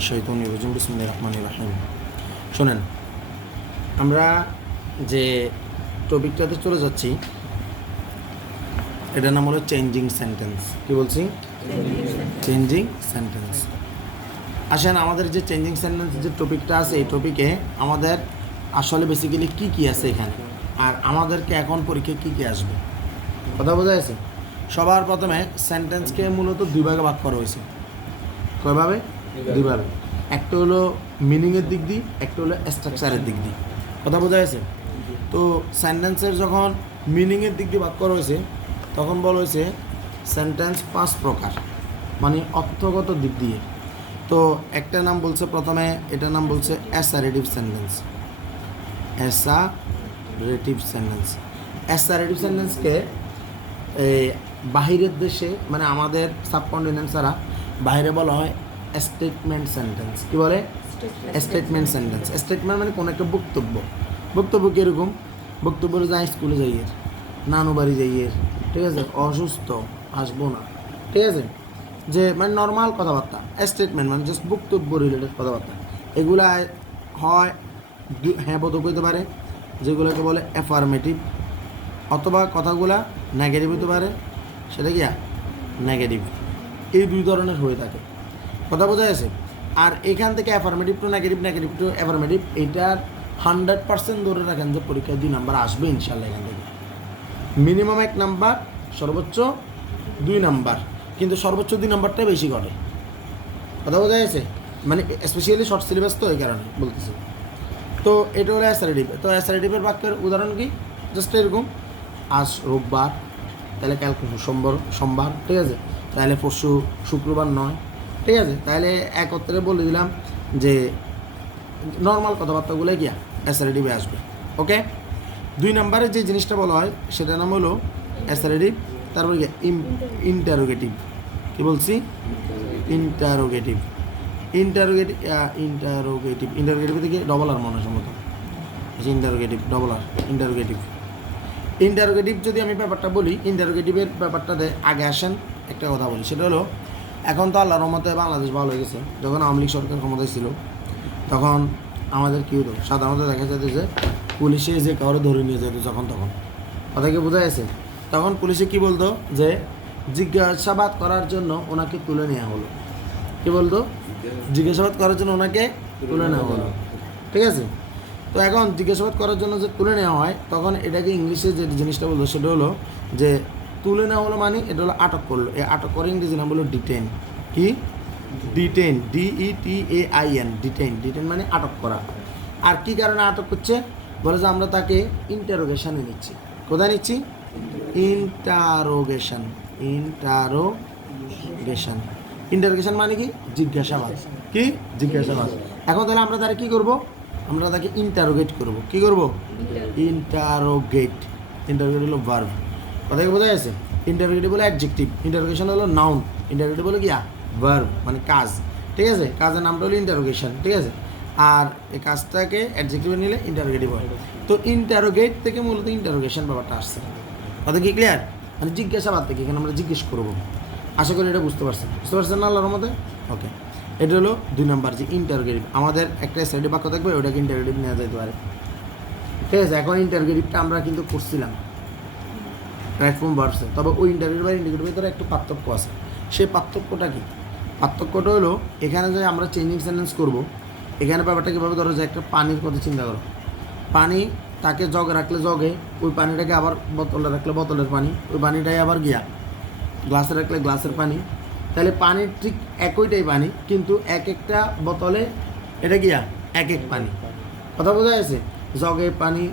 মিনাশ শাইতানির রাজিম বিসমিল্লাহির রহমানির রহিম। শোনেন, আমরা যে টপিকটাতে চলে যাচ্ছি এটার নাম হলো চেঞ্জিং সেন্টেন্স। কি বলছি? Changing sentence. আসেন, আমাদের যে চেঞ্জিং সেন্টেন্স যে টপিকটা আছে এই টপিকে আমাদের আসলে বেসিক্যালি কী কী আছে এখানে, আর আমাদেরকে এখন পরীক্ষায় কী কী আসবে, কথা বোঝা গেছে? সবার প্রথমে সেন্টেন্সকে মূলত দুই ভাগে ভাগ করা হয়েছে। কয়ভাবে? দুইভাবে। একটা হলো মিনিংয়ের দিক দিয়ে, একটা হলো স্ট্রাকচারের দিক দিয়ে, কথা বোঝা গেছে? তো সেন্টেন্সের যখন মিনিংয়ের দিক দিয়ে ভাগ করা হয়েছে তখন বলা হয়েছে সেন্টেন্স 5 প্রকার, মানে অর্থগত দিক দিয়ে। তো একটা নাম বলছে প্রথমে, এটার নাম বলছে assertive sentence. Assertive sentence. Assertive সেন্টেন্সকে বাহিরের দেশে, মানে আমাদের সাবকন্টিনেন্ট ছাড়া বাইরে বলা হয় স্টেটমেন্ট সেন্টেন্স। কি বলে? Statement sentence. স্টেটমেন্ট মানে কোনো একটা বক্তব্য। বক্তব্য কীরকম? বক্তব্য যাই স্কুলে যাইয়ের, নানু বাড়ি যাইয়ের, ঠিক আছে, অসুস্থ, আসবো না, ঠিক আছে, যে মানে নর্মাল কথাবার্তা। স্টেটমেন্ট মানে জাস্ট বক্তব্য রিলেটেড কথাবার্তা। এগুলা হয় হ্যাঁ বোধক হইতে পারে, যেগুলোকে বলে অ্যাফার্মেটিভ, অথবা কথাগুলা নেগেটিভ হতে পারে, সেটা কি নেগেটিভ। এই দুই ধরনের হয়ে থাকে, কথা বোঝা গেছে? আর এখান থেকে affirmative two negative, negative two affirmative, এইটার 100% ধরে রাখেন যে পরীক্ষায় 2 নাম্বার আসবে ইনশাল্লাহ এখান থেকে। মিনিমাম 1 নাম্বার, সর্বোচ্চ 2 নাম্বার, কিন্তু সর্বোচ্চ 2 নাম্বারটাই বেশি ঘটে, কথা বোঝা গেছে? মানে স্পেশালি শর্ট সিলেবাস তো এই কারণে বলতেছি। তো এটা হলো অ্যাসারেটিভ। তো অ্যাসারেটিভের বাক্যের উদাহরণ কি? জাস্ট এরকম, আজ রোববার, তাহলে কাল সোমবার, ঠিক আছে, তাহলে পরশু শুক্রবার নয়, ঠিক আছে, তাহলে একত্রে বলে দিলাম যে নর্মাল কথাবার্তাগুলো কি অ্যাসারেটিভে আসবে। ওকে, 2 নম্বরে যে জিনিসটা বলা হয় সেটার নাম হলো অ্যাসারেটিভ। তারপরে কি? ইন্টারোগেটিভ। কি বলছি? ইন্টারোগেটিভ। ইন্টারোগেটিভ থেকে ডবল আর মনে সম্মত। ইন্টারোগেটিভ, ডবল আর, ইন্টারোগেটিভ যদি আমি ব্যাপারটা বলি, ইন্টারোগেটিভের ব্যাপারটাতে আগে আসেন একটা কথা বলি, সেটা হলো এখন তো আল্লাহর রহমতে বাংলাদেশ ভালো হয়ে গেছে। যখন আওয়ামী লীগ সরকার ক্ষমতায় ছিল তখন আমাদের কী হতো, সাধারণত দেখা যেত যে পুলিশে যে কাউরে ধরে নিয়ে যেত যখন তখন, কথা কি বোঝা গেছে? তখন পুলিশে কি বলতো যে জিজ্ঞাসাবাদ করার জন্য ওনাকে তুলে নেওয়া হলো। কি বলতো? জিজ্ঞাসাবাদ করার জন্য ওনাকে তুলে নেওয়া হলো, ঠিক আছে? তো এখন জিজ্ঞাসাবাদ করার জন্য যে তুলে নেওয়া হয় তখন এটাকে ইংলিশে যে জিনিসটা বলতো সেটা হলো যে তুলে নেওয়া হলো মানে এটা হলো আটক করলো। এই আটক করে ইংরেজি নাম হলো ডিটেন। কি? ডিটেন, DETAIN, ডিটেন মানে আটক করা। আর কি কারণে আটক করছে? বলে যে আমরা তাকে ইন্টারোগেশনে নিচ্ছি। কোথায় নিচ্ছি? ইন্টারোগেশন মানে কি? জিজ্ঞাসাবাদ। কি? জিজ্ঞাসাবাদ। এখন তাহলে আমরা তারা কি করব? আমরা তাকে ইন্টারোগেট করব। কি করব? ইন্টারোগেট হলো ভার্ব। কথা কি বোঝা গেছে? ইন্টারোগেটিভ হলো অ্যাডজেক্টিভ, ইন্টারোগেশন হলো নাউন, ইন্টারোগেটিভ হলো কি ভার্ব মানে কাজ, ঠিক আছে? কাজের নামটা হলো ইন্টারোগেশন, ঠিক আছে? আর এই কাজটাকে অ্যাডজেক্টিভে নিলে ইন্টারোগেটিভ হয়। তো ইন্টারোগেট থেকে মূলত ইন্টারোগেশন ব্যাপারটা আসছে। কথা কি ক্লিয়ার? মানে জিজ্ঞাসাবাদ থেকে এখানে আমরা জিজ্ঞেস করবো। আশা করি এটা বুঝতে পারছেন না আল্লাহর মধ্যে? ওকে, এটা হলো 2 নাম্বার যে ইন্টারোগেটিভ। আমাদের একটা অ্যাসারেটিভ বাক্য থাকবে, ওটাকে ইন্টারোগেটিভ নেওয়া যেতে পারে, ঠিক আছে? এখন ইন্টারোগেটিভটা আমরা কিন্তু করছিলাম প্ল্যাটফর্ম ভার্বসে, তবে ওই ইন্টারোগেটিভ আর ইন্টারোগেটিভের ভিতরে একটু পার্থক্য আছে। সেই পার্থক্যটা কি? পার্থক্যটা হলো এখানে যে আমরা চেঞ্জিং সেন্টেন্স করব, এখানে ব্যাপারটা কীভাবে ধরো যে একটা পানির কথা চিন্তা করো। পানি, তাকে জগে রাখলে জগে, ওই পানিটাকে আবার বোতলে রাখলে বোতলের পানি, ওই পানিটাই আবার গিয়া গ্লাসে রাখলে গ্লাসের পানি। তাহলে পানির ঠিক একইটাই পানি, কিন্তু এক একটা বোতলে এটা গিয়া এক পানি। কথা বোঝা গেছে? জগে পানি,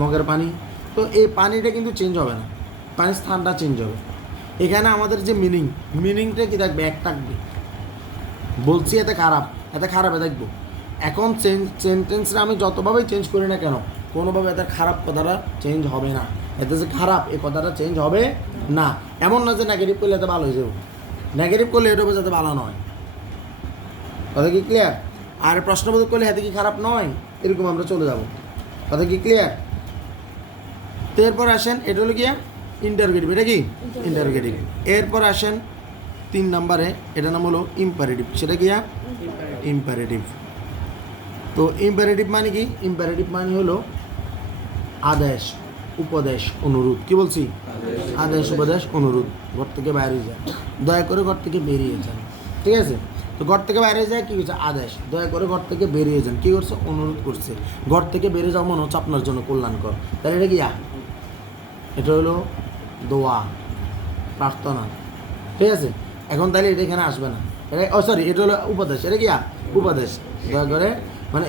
মগের পানি। তো এই পানিটা কিন্তু চেঞ্জ হবে না, পানির স্থানটা চেঞ্জ হবে। এখানে আমাদের যে মিনিংটা কি থাকবে? এক থাকবে। বলছি এতে খারাপ দেখবো। এখন সেন্টেন্সটা আমি যতভাবেই চেঞ্জ করি না কেন, কোনোভাবে এতে খারাপ কথাটা চেঞ্জ হবে না। এতে যে খারাপ এই কথাটা চেঞ্জ হবে না। এমন না যে নেগেটিভ করলে এতে ভালো হয়ে যাবে, নেগেটিভ করলে এটা যাতে ভালো নয়। কথা কি ক্লিয়ার? আর প্রশ্নবোধক করলে হাতে কি খারাপ নয়, এরকম আমরা চলে যাব। কথা কি ক্লিয়ার? তো এরপর আসেন, এটা হলো গিয়া ইন্টারোগেটিভ। এটা কি? ইন্টারোগেটিভ। এরপর আসেন 3 নম্বরে, এটা নাম হলো ইম্পারেটিভ। সেটা গিয়া ইম্পারেটিভ। তো ইম্পারেটিভ মানে কি? ইম্পারেটিভ মানে হলো আদেশ, উপদেশ, অনুরোধ। কি বলছি? আদেশ, উপদেশ, অনুরোধ। ঘর থেকে বাইরে যায়, দয়া করে ঘর থেকে বেরিয়ে যান। ঠিক আছে? তো ঘর থেকে বাইরে যায় কি করছে? আদেশ। দয়া করে ঘর থেকে বেরিয়ে যান, কি করছে? অনুরোধ করছে। ঘর থেকে বেরিয়ে যাওয়া মনে হচ্ছে আপনার জন্য কল্যাণকর। তাহলে এটা কি? এটা হলো দোয়া, প্রার্থনা। ঠিক আছে? এখন তাহলে এটা এখানে আসবে না। এটা সরি, এটা হলো উপদেশ। এটা কি? উপদেশ। দয়া করে মানে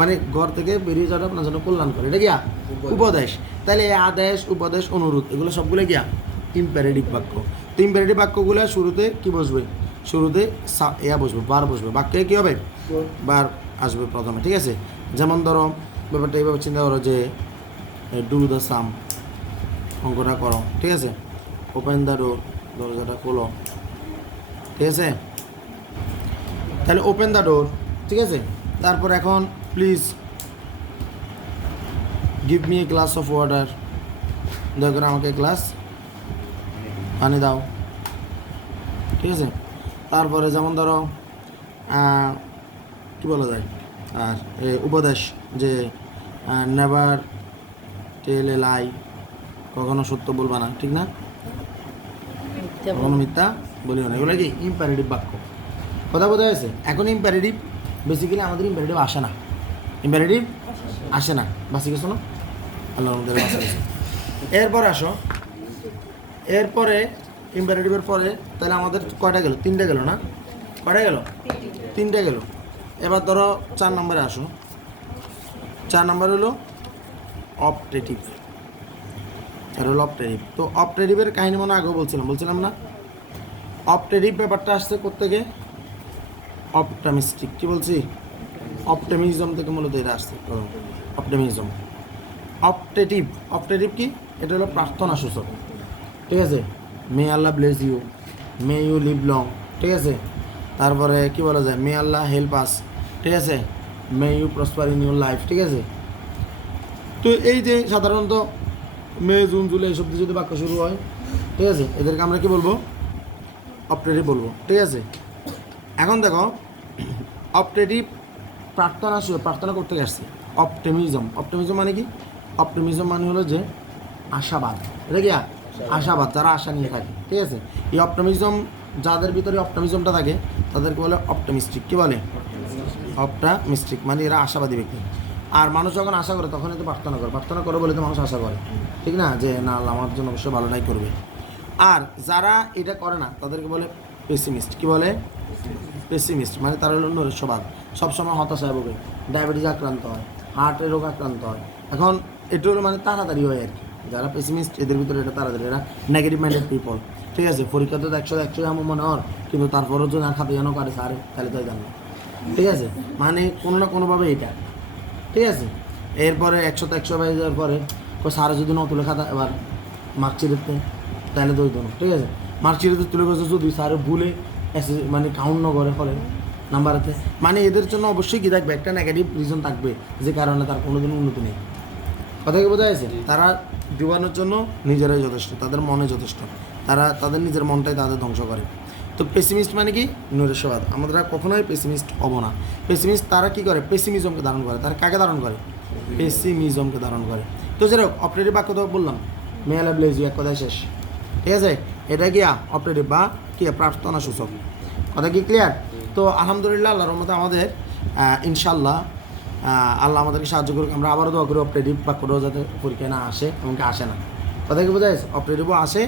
মানে ঘর থেকে বেরিয়ে যাওয়াটা আপনার জন্য কল্যাণ করে। এটা কি? উপদেশ। তাহলে এই আদেশ, উপদেশ, অনুরোধ এগুলো সবগুলো কি? ইম্পারেটিভ বাক্য। তো ইম্পারেটিভ বাক্যগুলো শুরুতে কি বসবে? শুরুতে বসবে, বার বসবে। বাক্যে কি হবে? বার আসবে প্রথমে। ঠিক আছে? যেমন ধরো ব্যাপারটা এইভাবে চিন্তা করো যে ডু দ্য সাম, অঙ্কটা করো। ঠিক আছে? ওপেন দ্য ডোর, দরজাটা খোলো। ঠিক আছে? তাহলে ওপেন দ্য ডোর। ঠিক আছে? তারপর এখন please give me a glass of water, দয়া করে আমাকে গ্লাস পানি দাও। ঠিক আছে? তারপরে যেমন ধরো কী বলা যায় আর উপদেশ যে নেভার টেল এ লাই, কখনো সত্য বলবা না। ঠিক না? কখনো মিথ্যা বলিও না। এগুলো কি? ইম্পারেটিভ বাক্য। কথা বোঝা গেছে? এখন ইম্পারেটিভ বেসিক্যালি আমাদের ইম্পারেটিভ আসে না। ইম্পারেটিভ আসে না। বাসি গেছো না? আল্লাহ আমাদের বাসা গেছে। এরপরে আসো, এরপরে ইম্পারেটিভের পরে তাহলে আমাদের কয়টা গেল? 3টা গেল না? কয়টা গেল? 3টা গেল। এবার ধরো 4 নম্বরে আসো। 4 নম্বর হলো অপটেটিভ। এটা হলো অপটেটিভ। তো অপটেটিভের কাহিনী মনে আগেও বলছিলাম না? অপটেটিভ ব্যাপারটা আসছে কোত্থেকে? অপটামিস্টিক। কি বলছি? অপটিমিজম থেকে মূলত এটা আসছে। অপটিমিজম। অপটেটিভ, অপটেটিভ কি? এটা হলো প্রার্থনা সূচক। ঠিক আছে? May Allah bless you, may you live long. ঠিক আছে? তারপরে কি বলা যায়? May Allah help us. ঠিক আছে? May you prosper in your life. ঠিক আছে? তো এই যে সাধারণত মে, জুন, জুলাই এসব দিয়ে যদি বাক্য শুরু হয়, ঠিক আছে, এদেরকে আমরা কি বলবো? অপটেটিভ বলবো। ঠিক আছে? এখন দেখো অপটেটিভ প্রার্থনা করতে আসছে। অপটিমিজম, অপটিমিজম মানে কি? অপটিমিজম মানে হলো যে আশাবাদ। এটা কি? আশাবাদ, যারা আশা নিয়ে থাকে। ঠিক আছে? এই অপটিমিজম, যাদের ভিতরে অপটিমিজমটা থাকে তাদেরকে বলে অপটিমিস্টিক। কি বলে? অপটিমিস্টিক মানে এরা আশাবাদী ব্যক্তি। আর মানুষ যখন আশা করে তখন এতে প্রার্থনা করে বলে তো মানুষ আশা করে। ঠিক না? যে না, আমার জন্য অবশ্যই ভালোটাই করবে। আর যারা এটা করে না তাদেরকে বলে পেসিমিস্ট। কি বলে? পেসিমিস্ট মানে তারা হলো নৈরাশ্যবাদ, সবসময় হতাশায় ভোগে, ডায়াবেটিস আক্রান্ত হয়, হার্টের রোগ আক্রান্ত হয়। এখন এটা হলো মানে তাড়াতাড়ি হয় আর কি। যারা পেসিমিস্ট এদের ভিতরে এটা তাড়াতাড়ি, এরা নেগেটিভ মাইন্ডেড পিপল। ঠিক আছে? পরীক্ষাতে তো 100 এমন মনে হয়, কিন্তু তারপরেও যদি খাতে যেন করে সারে তাহলে তো জানো। ঠিক আছে? মানে কোনো না কোনোভাবে এটা। ঠিক আছে? এরপরে 100 বাইরে যাওয়ার পরে সারে যদি ন তুলে খাতা এবার মার্কশিটেতে তাহলে তো হইতো না। ঠিক আছে? মার্কশিটেতে তুলে গেছে যদি স্যারে ভুলে মানে কাউন্ট ন করে ফলে নাম্বারেতে, মানে এদের জন্য অবশ্যই কী থাকবে? একটা নেগেটিভ রিজন থাকবে যে কারণে তার কোনোদিন উন্নতি নেই। কথা কি বোঝা যাচ্ছে? তারা ডুবানোর জন্য নিজেরাই যথেষ্ট, তাদের মনে যথেষ্ট, তারা তাদের নিজের মনটাই তাদের ধ্বংস করে। তো পেসিমিস্ট মানে কি? নৈরাশ্যবাদ। আমরা কখনোই পেসিমিস্ট হব না। পেসিমিস্ট তারা কি করে? পেসিমিজমকে ধারণ করে। তারা কাকে ধারণ করে? পেসিমিজমকে ধারণ করে। তো যেরকম অপটেটিভ বাক্য তো বললাম, মে আল্লাহ ব্লেস ইউ, এক কথায় শেষ। ঠিক আছে? এটা কি অপটেটিভ বা কি প্রার্থনা সূচক। কথা কি ক্লিয়ার? তো আলহামদুলিল্লাহ, আল্লাহর রহমতে আমাদের ইনশাল্লাহ আল্লাহ আমাদেরকে সাহায্য করুক। আমরা আবারও দোয়া করি অপটেটিভ বাক্যটাও যাতে পরীক্ষায় না আসে, এমনকি আসে না। কথা কি বোঝা যাচ্ছে? অপটেটিভও আসে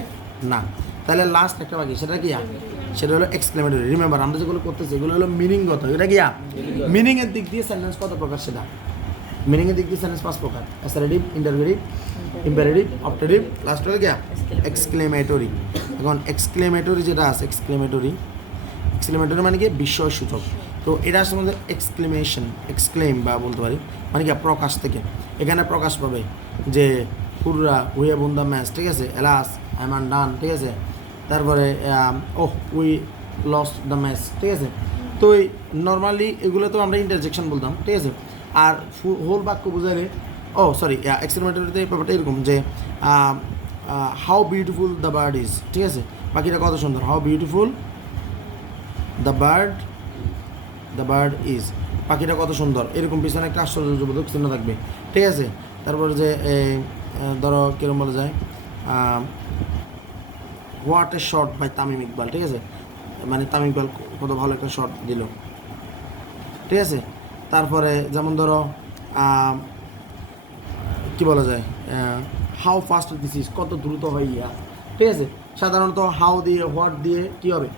না। তাহলে লাস্ট একটা বাকি, সেটা কি? সেটা হলো এক্সক্লেমেটরি। রিমেম্বার, আমরা যেগুলো করতেছি এগুলো হলো মিনিংগত। এটা কি? মিনিংয়ের দিক দিয়ে সেন্টেন্স কত প্রকার? সেটা মিনিংয়ের দিক দিয়ে সেন্টেন্স 5 প্রকার: assertive, interrogative, imperative, optative, last হলো কি? এক্সক্লেমেটরি। এখন এক্সক্লেমেটরি যেটা আছে, এক্সক্লেমেটরি মানে কি? বিস্ময় সূচক। তো এটা আসলে আমাদের এক্সক্লেম বা বলতে পারি মানে কি? প্রকাশ থেকে। এখানে প্রকাশ পাবে যে হুররা, we have won the match. ঠিক আছে? Alas, I am done. ঠিক আছে? তারপরে ওহ, উই লস্ট দ্য ম্যাচ। ঠিক আছে? তো নর্মালি এগুলো তো আমরা ইন্টারজেকশন বলতাম। ঠিক আছে? আর হোল বাক্য বোঝালে এক্সপেরিমেন্টারিতে ব্যাপারটা এরকম যে how beautiful the bird is. ঠিক আছে? পাখিটা কত সুন্দর। How beautiful the bird the bird is, পাখিটা কত সুন্দর, এরকম পিছনে একটা আশ্চর্যবোধক চিহ্ন থাকবে, ঠিক আছে। তারপরে যে ধরো কীরকম বলা যায়, what a shot by Tamim Iqbal, ঠিক আছে, মানে তামিম ইকবাল কত ভালো একটা শট দিল, ঠিক আছে। তারপরে যেমন ধরো কি বলা যায়, হাউ ফাস্ট দিস ইজ, কত দ্রুত হয় ইয়া, ঠিক আছে। সাধারণত হাউ দিয়ে হোয়াট দিয়ে কী হবে,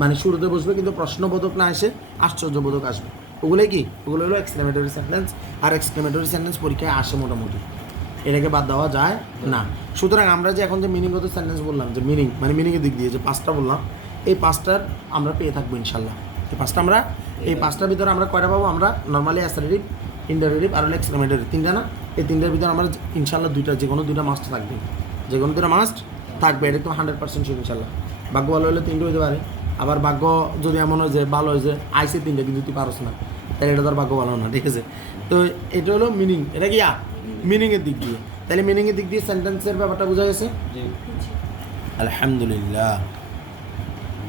মানে শুরুতে বসবে কিন্তু প্রশ্নবোধক না এসে আশ্চর্যবোধক আসবে। ওগুলোই কি, ওগুলো হলো এক্সক্লেমেটরি সেন্টেন্স। আর এক্সক্লেমেটরি সেন্টেন্স পরীক্ষায় আসে মোটামুটি, এটাকে বাদ দেওয়া যায় না। সুতরাং আমরা যে এখন যে মিনিংগত সেন্টেন্স বললাম, যে মিনিং মানে মিনিংয়ের দিক দিয়ে যে 5টা বললাম, এই 5টার আমরা পেয়ে থাকবো ইনশাল্লাহ। এই 5টা আমরা, এই 5টার ভিতরে আমরা কয়টা পাবো, আমরা নর্মালি অ্যাসারেটিভ, ইন্টারোগেটিভ আর হলো এক্সক্লেমেটরি, 3টা না, এই 3টার ভিতরে আমরা ইনশাল্লাহ 2টা, যে কোনো 2টা মাস্ট থাকবে, যে কোনো 2টা মাস্ট থাকবে, এটা তো 100% শিখ ইনশাল্লাহ। ভাগ্য ভালো হলে 3টে হতে পারে, আবার ভাগ্য যদি এমন হয় যে ভালো হয় যে আইসে 3টে কিন্তু তুই পারস না, তাহলে এটা তোর ভাগ্য ভালো না, ঠিক আছে। তো এটা হলো মিনিং, এটা কি মিনিংয়ের দিক দিয়ে। তাহলে মিনিংয়ের দিক দিয়ে সেন্টেন্সের ব্যাপারটা বোঝা গেছে। আলহামদুলিল্লাহ।